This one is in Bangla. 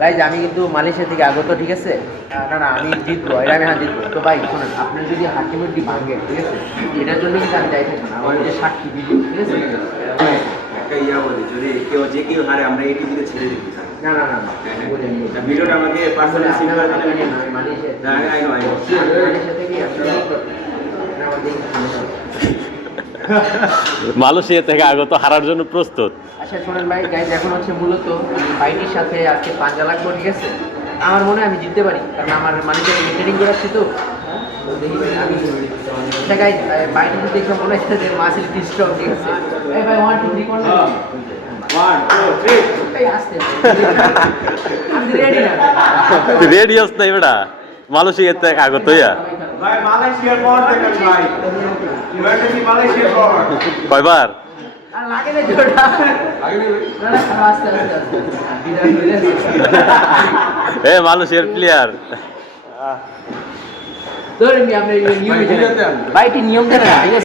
গাইজ আমি কিন্তু মালয়েশিয়া থেকে আগত, ঠিক আছে? না না আমি জিতবো, এটা আমি হ্যাঁ জিতবো। তো ভাই শোনেন, আপনার যদি হাকিমুরটি ভাঙে, ঠিক আছে, এটার জন্য কিন্তু আমি যাই থাকি না, আমার যে সাক্ষী ভিডিও, ঠিক আছে? একটা ইয়া বলি, যদি কেউ যে কেউ হারে আমরা এই টিভিতে ছেড়ে দিবি। না না না না ভিডিওটা আমাকে পার্সোনালি সেন্ড করে দিবেন। মালয়েশিয়া না আই নো মালয়েশিয়া থেকে মালয়েশিয়া থেকে আগত হারার জন্য প্রস্তুত। আচ্ছা শোনেন ভাই, গাইজ এখন হচ্ছে মূলত আমি বাইটির সাথে আজকে পাঞ্জা লাগবো, ঠিক আছে? আমার মনে হয় আমি জিততে পারি, কারণ আমার মানিটাকে ট্রেনিং করে আসছি তো। তো দেখি ভাই, আমি আচ্ছা গাইজ, বাইটি দেখে মনে হচ্ছে যে মাসেল স্ট্রং, ঠিক আছে? এই ভাই 1 2 3 করলে 1 2 3 এই আসতে আমি রেডি না। রেডি হস নাই বেটা, মালয়েশিয়া থেকে আগত হইয়া ভাই মালয়েশিয়ার পর দেখেন ভাই, ইমার্জেন্সি মালয়েশিয়ার পর কয়বার আর লাগে না জোড়া, না না আস্তে আস্তে আস্তে বিদায় হয়ে এ মালয়েশিয়ার প্লেয়ার। ধরে নি আপনি নিয়ম বাইটি নিয়ম জানেন না, ঠিক আছে?